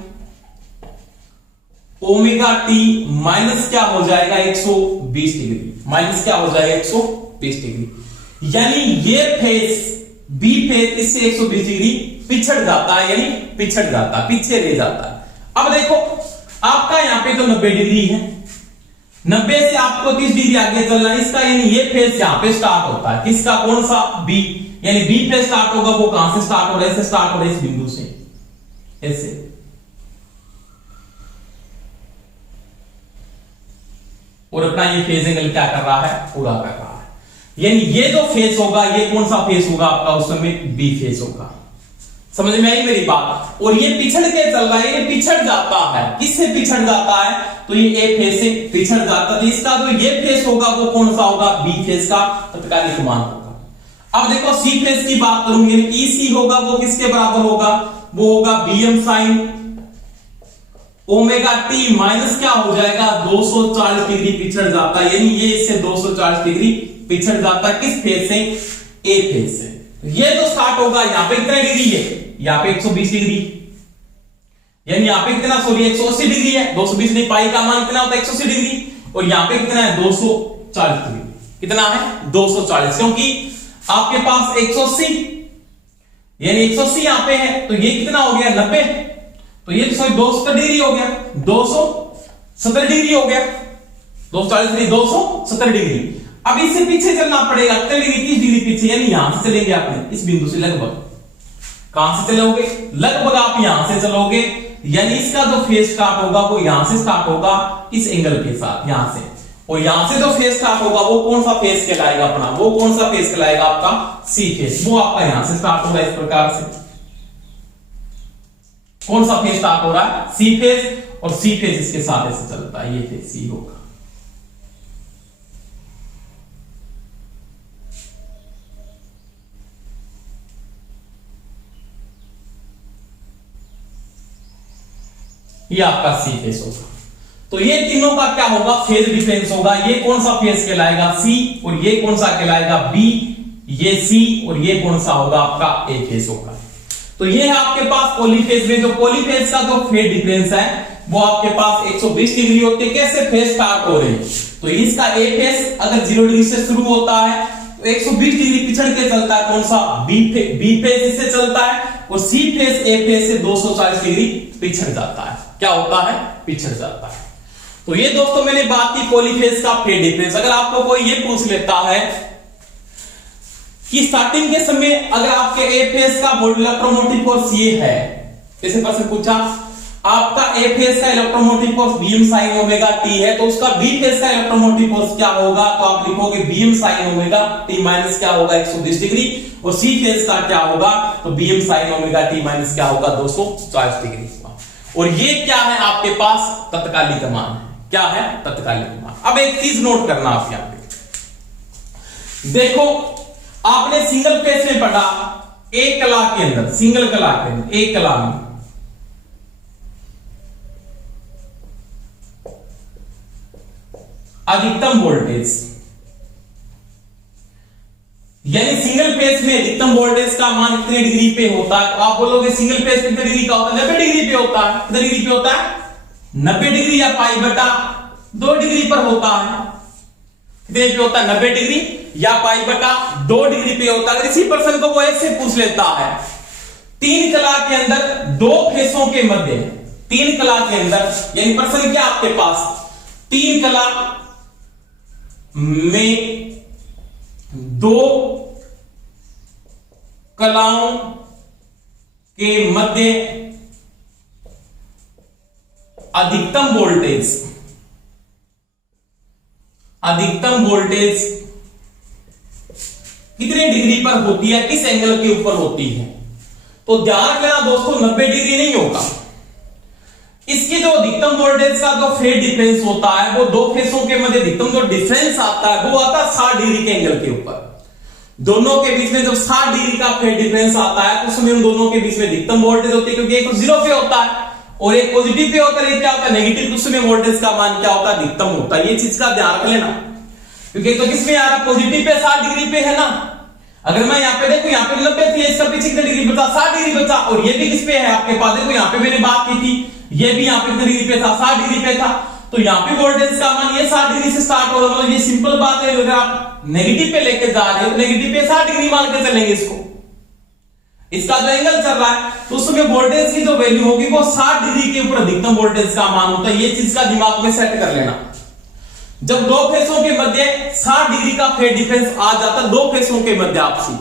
omega t minus क्या हो जाएगा 120 डिग्री, माइनस क्या हो जाएगा 120 डिग्री। यानी ये फेज B फेज इससे 120 डिग्री पिछड़ जाता है, यानी पिछड़ जाता है, पीछे रह जाता है। अब देखो आपका यहां पे तो 90 डिग्री है, 90 से आपको 30 डिग्री आगे चलना है इसका, यानी ये फेज यहां पे स्टार्ट होता है, किसका, कौन सा, B, यानी B फेज स्टार्ट होगा, वो कहां से स्टार्ट हो रहा है, ऐसे स्टार्ट हो रहा है इस बिंदु से, ऐसे। और अपना ये फेज एंगल क्या कर रहा है, पूरा कर रहा है। यानी ये जो फेज होगा, ये कौन सा फेज होगा आपका, उस समय B फेज होगा। समझ में आई मेरी बात। और ये पिछड़ के चल रहा है, ये पिछड़ जाता है, किससे पिछड़ जाता है, तो ये A फेज से पिछड़ जाता है। तो इसका जो ये फेज होगा वो कौन सा होगा, B फेज का तत्कालिक मान होगा। अब देखो C फेज की बात करूंगी, EC होगा वो किसके बराबर होगा, वो होगा Bm sin omega t minus क्या हो जाएगा 240 डिग्री पिछड़ जाता है। यानी ये इससे 240 डिग्री पिछड़ जाता है, किस फेज से, A फेज से। ये जो स्टार्ट होगा यहां पे कितना डिग्री है, यहां पे 120 डिग्री, यानी यहां पे कितना, सॉरी 180 डिग्री है, 220 नहीं, पाई का मान कितना होता है 180 डिग्री, और यहां पे कितना है 240 डिग्री, कितना है 240, क्योंकि आपके पास 180 यानी 180 यहां पे है, तो ये कितना हो गया 90, तो ये तो सॉरी 270 डिग्री हो गया, 270 डिग्री हो गया, 240 नहीं 270 डिग्री। अब इससे पीछे चलना पड़ेगा, कितने डिग्री, 30 डिग्री पीछे, यानी यहां से चलेंगे आपने इस बिंदु से लगभग, कहां से चलोगे, लगभग आप यहां से चलोगे, यानी इसका जो फेज स्टार्ट होगा वो यहां से स्टार्ट होगा इस एंगल के साथ, यहां से, और यहां से जो फेज स्टार्ट होगा वो कौन सा फेज कहलाएगा अपना, वो कौन सा फेज कहलाएगा आपका C फेज, वो आपका यहां से स्टार्ट होगा इस प्रकार से। कौन सा फेज स्टार्ट हो रहा है, C फेज, और C फेज इसके साथ ऐसे चलता है, ये फेज C होगा। ये आपका C फेज होगा। तो ये तीनों का क्या होगा, फेज डिफरेंस होगा। ये कौन सा फेज कहलाएगा C, और ये कौन सा कहलाएगा B, ये C, और ये कौन सा होगा आपका A फेज होगा। तो ये है आपके पास पॉलीफेज में, जो पॉलीफेज का जो फेज डिफरेंस है वो आपके पास 120 डिग्री होती है। कैसे फेज स्टार्ट हो रहे हैं, तो इसका A फेज अगर 0 डिग्री से शुरू होता है तो 120 डिग्री पिछड़ के चलता है, कौन सा, B फेज इससे चलता है, और C फेज A फेज से 240 डिग्री पिछड़ जाता है, क्या होता है, पिछड़ जाता है। तो ये दोस्तों मैंने बात की पॉलीफेज का फेज डिफरेंस। अगर आपको कोई ये पूछ लेता है कि स्टार्टिंग के समय अगर आपके A फेज का इलेक्ट्रोमोटिव फोर्स ये है, जैसे प्रश्न पूछा आपका A फेज का electromotive force Bm sin omega t है, तो उसका B फेज का इलेक्ट्रोमोटिव फोर्स क्या होगा, तो आप लिखोगे Bm sin omega t minus क्या होगा 120 डिग्री, और C फेज का क्या होगा, तो Bm sin omega t minus क्या होगा 240 डिग्री। और ये क्या है आपके पास, तत्कालिक मान है, क्या है, तत्कालिक मान। अब एक चीज नोट करना आप यहां पे देखो, आपने सिंगल फेज में पढ़ा एक कला के अंदर, सिंगल कला के अंदर, एक कला में अधिकतम वोल्टेज, यानी सिंगल फेज में अधिकतम वोल्टेज का मान कितने डिग्री पे होता है, तो आप बोलोगे सिंगल फेज कितने डिग्री का होता है, 90 डिग्री पे होता है। कितने डिग्री पे होता है, 90 डिग्री, या पाई बटा 2 डिग्री पर होता है। कितने पे होता है, 90 डिग्री या पाई बटा 2 डिग्री पे होता है। अगर इसी पर्सन को वो ऐसे पूछ लेता है, 3 कला के अंदर 2 फेसों के मध्य, 3 कला के अंदर, यानी पर्सन क्या आपके पास 3 कला में 2 कलाओं के मध्य अधिकतम वोल्टेज कितने डिग्री पर होती है, किस एंगल के ऊपर होती है। तो ध्यान रखना दोस्तों 90 डिग्री नहीं होगा। इसकी जो अधिकतम वोल्टेज का जो फेज डिफरेंस होता है वो दो फेसों के मध्य अधिकतम जो डिफरेंस आता है वो आता है 60 डिग्री के एंगल के ऊपर। दोनों के बीच में जब 60 डिग्री का फेज डिफरेंस आता है तो उसमें उन दोनों के बीच में अधिकतम वोल्टेज होती है, क्योंकि एक तो जीरो पे होता है और एक पॉजिटिव पे होता है। क्या होता है नेगेटिव, तो उसमें वोल्टेज का मान क्या होता है, अधिकतम होता है। ये चीज का ध्यान रख लेना, क्योंकि तो किसमें आ रहा पॉजिटिव पे 60 डिग्री पे है ना। अगर मैं यहाँ पे देखूं यहाँ पे 90 थी, इसका पीछे कितने डिग्री बचा, 60 डिग्री बचा। और ये भी किस पे है आपके पास, देखो यहाँ पे मैंने बात की थी, ये भी यहाँ पे कितने डिग्री पे था, 60 डिग्री पे था। तो यहाँ पे वोल्टेज का मान ये 60 डिग्री से स्टार्ट हो रहा है। ये सिंपल बात है, अगर आप नेगेटिव पे लेके जा रहे हो नेगेटिव पे 60 डिग्री मान के चलेंगे इसको, इसका जो एंगल चल रहा है तो उसमें वोल्टेज की जो वैल्यू होगी वो 60 डिग्री के ऊपर अधिकतम वोल्टेज का मान होता है। ये चीज का दिमाग में सेट कर लेना। जब दो फेसों के मध्य 60 डिग्री का फेज डिफरेंस आ जाता है, दो फेसों के मध्य आपसी,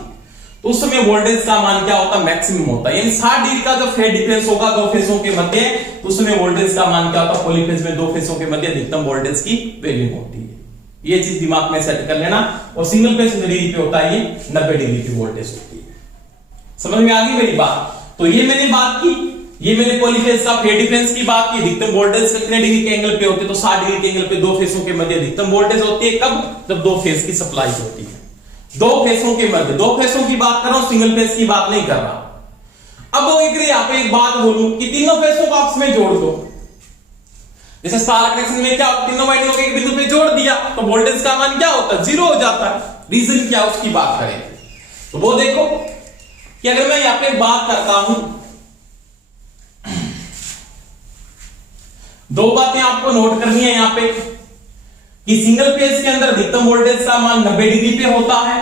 तो उस समय वोल्टेज का मान क्या होता है, मैक्सिमम होता है। यानी 60 डिग्री का जो फेज डिफरेंस होगा दो फेसों के मध्य, तो उसमें वोल्टेज का मान क्या होता है, पॉलीफेज में दो फेसों के मध्य अधिकतम वोल्टेज की वैल्यू होती है। ये चीज दिमाग में सेट कर लेना। और सिंगल फेस डिग्री पे होता है ये 90 डिग्री की वोल्टेज होती है। समझ में आ गई मेरी बात। तो ये मैंने बात की, ये मैंने पॉलीफेज का फेज डिफरेंस की बात की। अधिकतम वोल्टेज कितने डिग्री के एंगल पे होते हैं, तो 60 डिग्री के एंगल पे दो फेसों के मध्य अधिकतम वोल्टेज होती है। कब, जब दो फेस की सप्लाई होती है। दो फेसों के मध्य, दो फेसों की बात कर रहा हूं, सिंगल फेस की बात नहीं कर रहा। अब यहां पे एक बात बोलूं कि तीनों फेसों को आपस में जोड़ दो। जैसे स्टार कनेक्शन में क्या, तीनों वाइंडिंगों को एक बिंदु पे जोड़ दिया तो वोल्टेज का मान क्या होता है, जीरो हो जाता है। रीजन क्या उसकी बात करें तो वो देखो कि अगर मैं यहां पे बात करता हूं, दो बातें आपको नोट करनी है यहां पे कि सिंगल फेज के अंदर अधिकतम वोल्टेज का मान 90 डिग्री पे होता है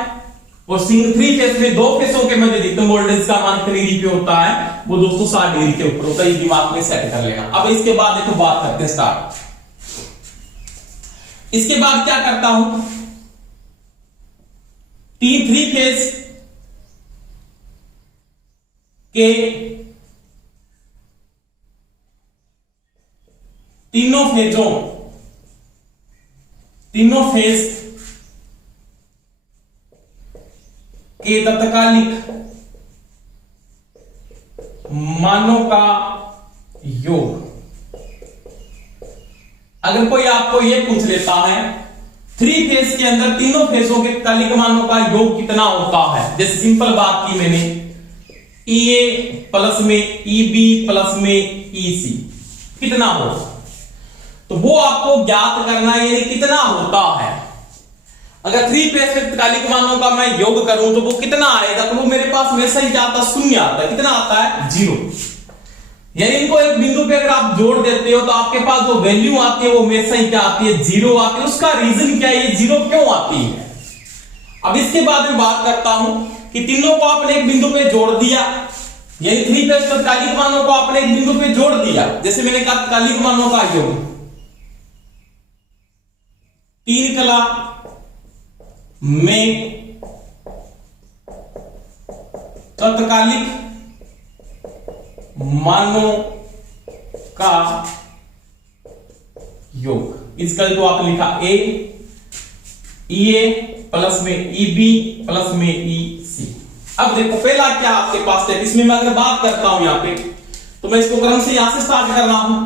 और सिंगल थ्री फेज में दो फेसों के मध्य अधिकतम वोल्टेज का मान कितनी डिग्री पे होता है, वो दोस्तों 60 डिग्री के ऊपर होता है। ये दिमाग में सेट कर लेना। अब इसके बाद देखो बात करते हैं स्टार्ट। इसके बाद क्या करता हूं, थ्री फेज के तीनों फेज के तत्कालिक मानों का योग। अगर कोई आपको यह पूछ लेता है थ्री फेज के अंदर तीनों फेजों के तत्कालिक मानों का योग कितना होता है, जैसे सिंपल बात की मैंने EA प्लस में EB प्लस में EC कितना होगा, तो वो आपको ज्ञात करना है, यानी कितना होता है। अगर थ्री फेज के तत्कालिक मानों का मैं योग करूं तो वो कितना आएगा, तो वो मेरे पास हमेशा ही क्या आता है, शून्य आता है। कितना आता है, जीरो। यानी इनको एक बिंदु पे अगर आप जोड़ देते हो तो आपके पास जो वैल्यू आती है वो हमेशा ही क्या आती है, जीरो आती है। उसका रीजन क्या है, ये जीरो क्यों आती है। अब इसके बाद में बात करता हूं कि तीनों को आपने एक बिंदु पे जोड़ दिया, यानी थ्री फेज तत्कालिक मानों को आपने एक बिंदु पे जोड़ दिया। जैसे मैंने कहा तत्कालिक मानों का योग 3 कला में तत्कालिक मानों का योग, इसका तो आपने लिखा EA प्लस में EB प्लस में EC। अब देखो पहला क्या आपके पास है, इसमें मैं अगर बात करता हूं यहां पे तो मैं इसको क्रम से यहां से स्टार्ट कर रहा हूं।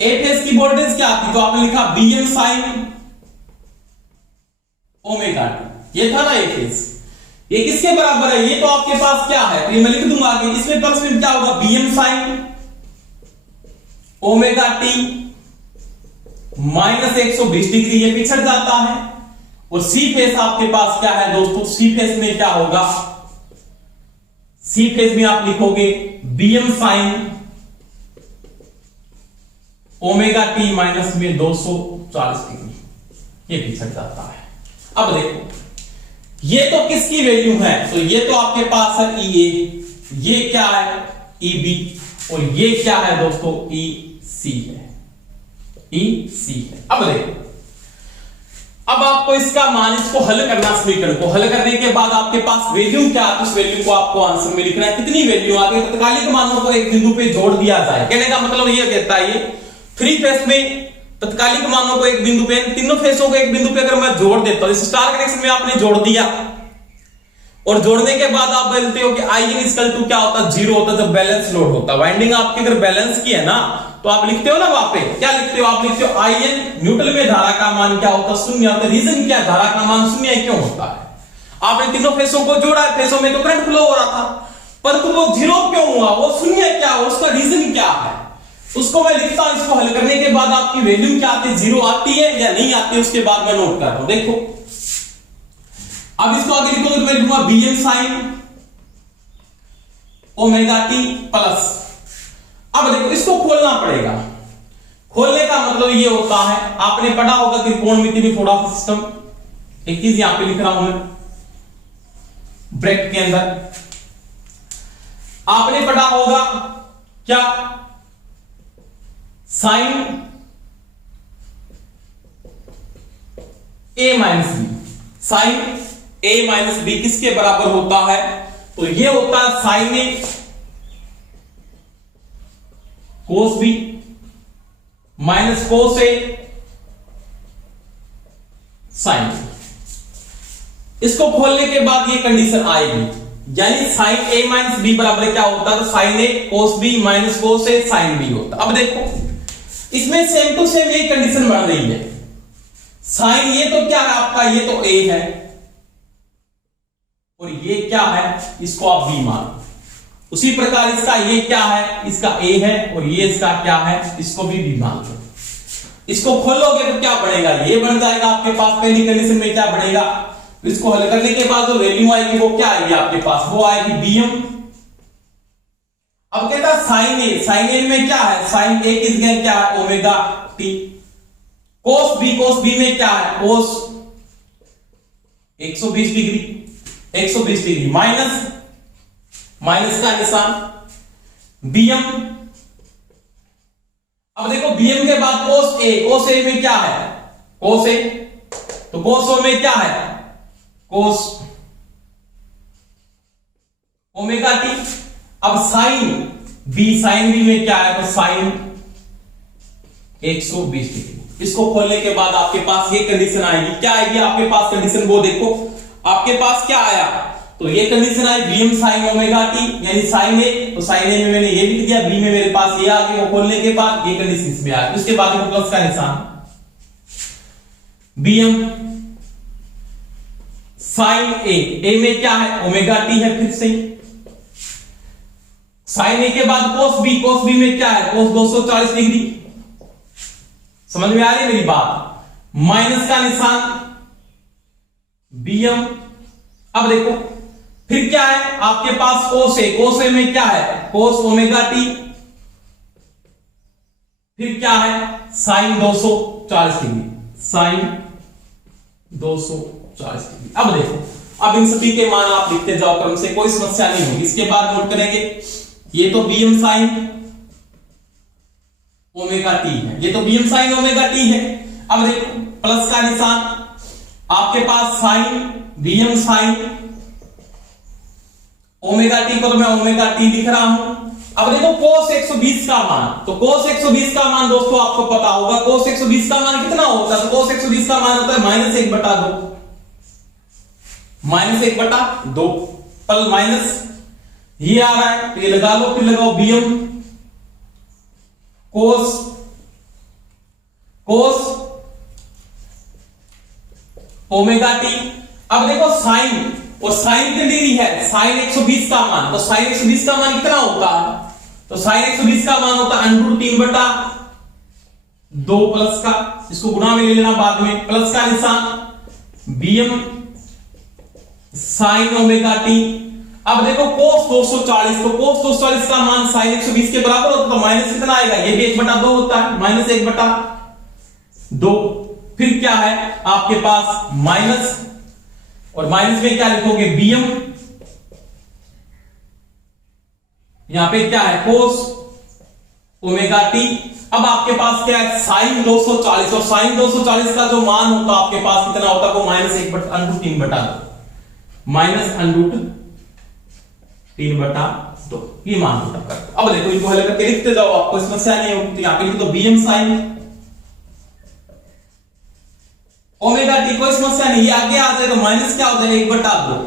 ए फेज की वोल्टेज क्या आती, तो आपने लिखा BM sin ओमेगा टी, ये था ना ए फेज। ये किसके बराबर है, ये तो आपके पास क्या है, तो ये मैं लिख दूंगा आगे। इसमें प्लस में क्या होगा, BM sin omega T minus 120 degree, ये पिछड़ जाता है। और सी फेज आपके पास क्या है दोस्तों, सी फेज में क्या होगा, सी फेज में आप लिखोगे BM sin omega T minus में 240 डिग्री, ये पिछड़ जाता है। अब देखो ये तो किसकी वैल्यू है, तो ये तो आपके पास है EA, ये क्या है EB, और ये क्या है दोस्तों EC है, EC है। अब देखो, अब आपको इसका मान, इसको हल करना, समीकरण को हल करने के बाद आपके पास वैल्यू क्या है, उस वैल्यू को आपको आंसर में लिखना है। कितनी वैल्यू आती है, तत्कालिक मानों को एक बिंदु पे जोड़ दिया जाए। कहने का मतलब ये कहता है ये थ्री फेज में तत्कालिक मानों को एक बिंदु पे, तीनों फेजों को एक बिंदु पे अगर मैं जोड़ देता हूं, इस स्टार कनेक्शन में आपने जोड़ दिया और जोड़ने के बाद आप बोलते हो कि IN इक्वल टू क्या होता है, जीरो होता है जब बैलेंस लोड होता है। वाइंडिंग आपकी अगर बैलेंस की है ना तो आप लिखते हो ना वहां पे क्या लिखते हो, आप लिखते हो IN न्यूट्रल में धारा का मान क्या होता है, शून्य होता है। रीजन क्या, धारा का मान शून्य क्यों होता है? आपने तीनों फेजों को जोड़ा है, फेजों में तो करंट फ्लो हो रहा था, परंतु वो जीरो क्यों हुआ, वो शून्य क्या हुआ, उसका रीजन क्या है, उसको मैं लिखता हूं। इसको हल करने के बाद आपकी वैल्यू क्या आती है, जीरो आती है या नहीं आती है, उसके बाद मैं नोट कर रहा हूं। देखो अब इसको आगे लिखोगे तो मैं लिखूंगा BM sign omega T plus. अब देखो इसको खोलना पड़ेगा, खोलने का मतलब ये होता है, आपने पढ़ा होगा त्रिकोणमिति में थोड़ा सा सिस्टम, एक चीज यहां पे लिख रहा हूं मैं ब्रैकेट के अंदर, आपने पढ़ा होगा क्या, sine A minus B, sine A minus B किसके बराबर होता है, तो ये होता है sine A cos B minus cos A sine B। इसको खोलने के बाद ये कंडीशन आएगी, यानी साइन A माइनस बी बराबर क्या होता है, तो sine A cos B minus cos A sine B होता। अब देखो इसमें सेम टू सेम ये कंडीशन बन रही है, साइन ये तो क्या है आपका, ये तो A है और ये क्या है, इसको आप B मानो। उसी प्रकार इसका ये क्या है, इसका A है और ये इसका क्या है, इसको भी B मान लो। इसको खोलोगे तो क्या बनेगा, ये बन जाएगा आपके पास, पहली कंडीशन में क्या बनेगा, तो इसको हल करने के बाद जो वैल्यू आएगी वो क्या आएगी आपके पास, वो आएगी BM। अब कहता है साइन A, साइन A में क्या है, साइन A किस गए क्या है, ओमेगा टी। कोस B में क्या है, कोस 120 डिग्री, 120 डिग्री माइनस माइनस का निशान BM। अब देखो BM के बाद कोस A में क्या है, कोस A, तो कोस O में क्या है, कोस ओमेगा टी। अब साइन B में क्या है, तो साइन 120 डिग्री। इसको खोलने के बाद आपके पास ये कंडीशन आएगी, क्या आएगी आपके पास कंडीशन, वो देखो आपके पास क्या आया, तो ये कंडीशन आई BM साइन ओमेगा टी, यानी साइन A, तो साइन A में मैंने ये लिख दिया, B में मेरे पास ये आ गया, वो खोलने के बाद ये कंडीशन इसमें आ गई। उसके बाद प्लस का निशान BM साइन A में क्या है, ओमेगा टी है, फिर से साइन A के बाद कोस B में क्या है, कोस 240 डिग्री। समझ में आ रही है मेरी बात, माइनस का निशान BM। अब देखो फिर क्या है आपके पास, कोस A में क्या है, कोस ओमेगा टी, फिर क्या है साइन 240 डिग्री, साइन 240 डिग्री। अब देखो अब इन सभी के मान आप लिखते जाओ क्रम से, कोई समस्या नहीं होगी। इसके बाद नोट करेंगे, ये तो BM साइन ओमेगा टी है, ये तो BM साइन ओमेगा टी है। अब देखो प्लस का निशान आपके पास sign BM sign omega T को तो मैं ओमेगा टी लिख रहा हूं। अब देखो कोस 120 का मान, तो कोस 120 का मान दोस्तों आपको पता होगा, कोस 120 का मान कितना होता है, तो कोस 120 का मान होता है -1/2, -1/2 पल माइनस ये आ रहा है, तो ये लगा लो, फिर लगाओ BM कोस ओमेगा टी। अब देखो साइन और साइन की डिग्री है, साइन 120 का मान, तो साइन 120 का मान कितना होता है, तो साइन 120 का मान होता है √3/2 प्लस का, इसको गुणा में ले लेना बाद में, प्लस का निशान BM साइन ओमेगा टी। अब देखो कोस 240, तो कोस 240 का मान साइन 120 के बराबर होता है, तो माइनस कितना आएगा, ये भी 1/2 होता है, -1/2। फिर क्या है आपके पास माइनस, और माइनस में क्या लिखोगे BM, यहां पे क्या है कोस ओमेगा टी। अब आपके पास क्या है साइन 240, और साइन 240 का जो मान होता है आपके पास कितना होता है, वो -1/√3/2, -√3/2 2। ये मान पुट अप करते। अब देखो इनको हल करके लिखते जाओ, आपको समस्या नहीं होगी। तो यहां पे लिख दो bm sin ओमेगा टी, कोई समस्या नहीं। ये आगे आ जाए तो माइनस क्या हो जाएगा 1/2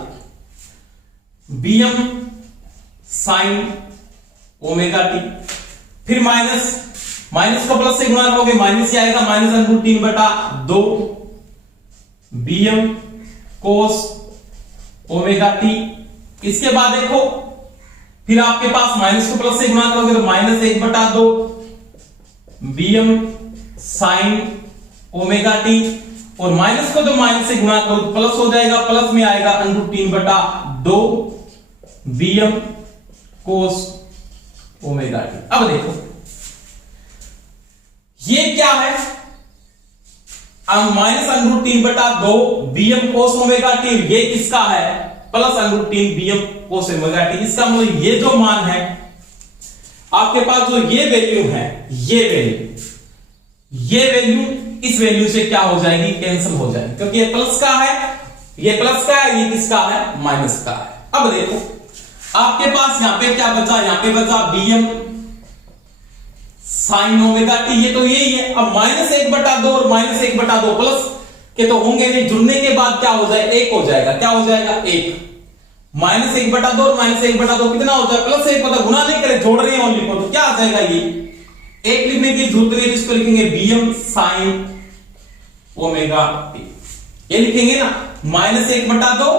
bm sin ओमेगा टी, फिर माइनस को प्लस से गुणा करोगे माइनस ही आएगा, -√3/2 bm cos ओमेगा टी। इसके बाद देखो फिर आपके पास माइनस को प्लस से गुणा करोगे तो -1/2 bm sin ओमेगा टी, और माइनस को तो माइनस से गुणा करो तो प्लस हो जाएगा, प्लस में आएगा √3/2 bm cos ओमेगा टी। अब देखो ये क्या है, -√3/2 bm cos ओमेगा टी, ये किसका है +√3 bm cos ओमेगा टी। इसका मतलब ये जो मान है आपके पास, जो ये वैल्यू है, ये वैल्यू इस वैल्यू से क्या हो जाएगी, कैंसिल हो जाएगी, क्योंकि ये प्लस का है, ये प्लस का है, ये किसका है, माइनस का है। अब देखो आपके पास यहां पे क्या बचा, यहां पे बचा bm sin ओमेगा टी, ये तो यही है। अब -1/2 और -1/2 प्लस के तो होंगे नहीं, जुड़ने के बाद क्या हो जाए, 1 हो जाएगा। क्या हो जाएगा, 1। -1/2 और -1/2 कितना हो जाए, +1 को तो गुणा नहीं करे, जोड़ रहे हैं ओनली को, तो क्या आ जाएगा, ये 1 लिखने की जरूरत नहीं, इसको लिखेंगे bm sin ओमेगा टी। ये लिखेंगे ना -1/2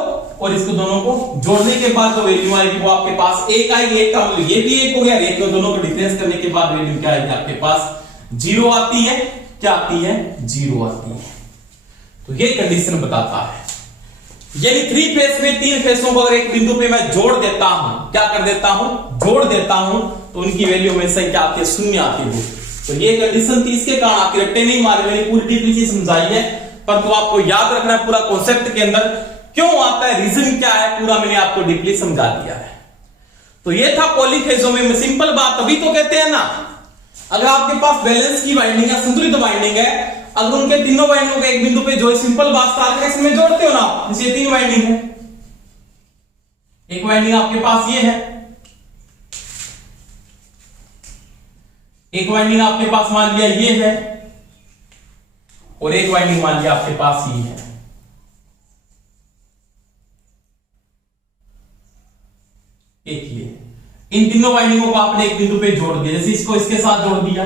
और इसको दोनों को जोड़ने के बाद जो वैल्यू आएगी वो आपके पास 1 आएगी। 1 का मतलब ये भी 1 हो गया, 1 को दोनों को डिफरेंस करने के बाद वैल्यू क्या आएगी आपके पास, 0 आती है। क्या आती है, 0 आती है। तो ये कंडीशन बताता है, यानी 3 फेस में 3 फेसों को अगर एक बिंदु पे मैं जोड़ देता हूं, क्या कर देता हूं, जोड़ देता हूं, तो उनकी वैल्यू हमेशा क्या आती है, 0 आती है। तो ये कंडीशन थी, इसके कारण आपके रट्टे नहीं मारे, मैंने पूरी डीपली समझाई है, पर तो आपको याद रखना है पूरा कॉन्सेप्ट के अंदर क्यों आता है, रीजन क्या है, पूरा मैंने आपको डीपली समझा दिया है। तो ये था पॉलीफेजों में सिंपल बात। तभी तो कहते हैं ना, अगर आपके पास बैलेंस की वाइंडिंग है, संतुलित वाइंडिंग है, अगर उनके तीनों वाइंडिंगों को एक बिंदु पे जो सिंपल बात कनेक्शन में जोड़ते हो ना, जैसे 3 वाइंडिंग है, एक वाइंडिंग आपके पास ये है, एक वाइंडिंग आपके पास मान लिया ये है, और एक वाइंडिंग मान लिया आपके पास ये है। एक ये, इन तीनों वाइंडिंगों को आपने एक बिंदु पे जोड़ दिया, जैसे इसको इसके साथ जोड़ दिया,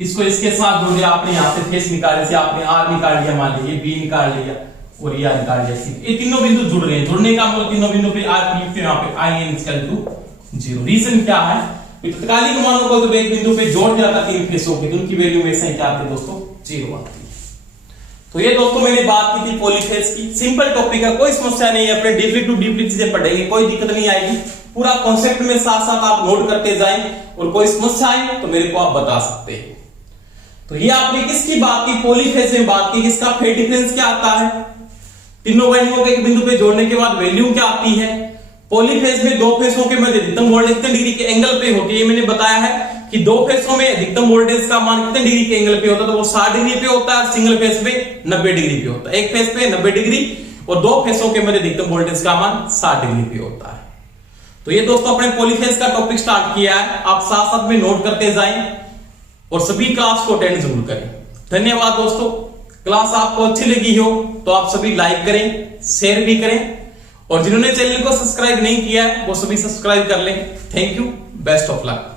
इसको इसके साथ जोड़ दिया, आपने यहां से फेस निकाले, जैसे आपने आर निकाल लिया, मान लीजिए बी निकाल लिया और ये निकाल लिया, ये तीनों बिंदु जुड़ रहे हैं। जुड़ने का मतलब तीनों बिंदु पे आर पी, यहां पे I N equal to 0। Reason क्या है, तत्कालिक मानों को जब एक बिंदु पे जोड़ दिया था 3 फेसों की, तो उनकी वैल्यू हमेशा क्या आती है दोस्तों, 0 आती है। तो ये दोस्तों मैंने बात की थी पॉलीफेज की, सिंपल टॉपिक है, कोई समस्या नहीं है, अपने डीपली टू डीपली चीजें पढ़ेंगे, कोई दिक्कत नहीं आएगी। पूरा कॉन्सेप्ट में साथ साथ आप नोट करते जाएं, और कोई समस्या आए तो मेरे को आप बता सकते हैं। तो ये आपने किसकी बात की, पॉलीफेज में बात की, किसका फेज डिफरेंस क्या आता है, तीनों वाइंडिंगों को एक बिंदु पे जोड़ने के बाद वैल्यू क्या आती है। पॉलीफेज में 2 फेसों के मध्य अधिकतम वोल्टेज कितने डिग्री के एंगल पे होती है, ये मैंने बताया है कि 2 फेसों में अधिकतम वोल्टेज का मान कितने डिग्री के एंगल पे होता है, तो वो 60 डिग्री पे होता है, सिंगल फेस पे 90 डिग्री पे होता है। एक फेस पे 90 डिग्री और 2 फेसों के मध्य अधिकतम वोल्टेज का मान 60 डिग्री पे होता है। तो ये दोस्तों अपने पॉलीफेज का टॉपिक स्टार्ट किया है, आप साथ साथ में नोट करते जाएं और सभी क्लास को अटेंड जरूर करें। धन्यवाद दोस्तों। क्लास आपको अच्छी लगी हो तो आप सभी लाइक करें, शेयर भी करें, और जिन्होंने चैनल को सब्सक्राइब नहीं किया है वो सभी सब्सक्राइब कर लें। Thank you, best of luck.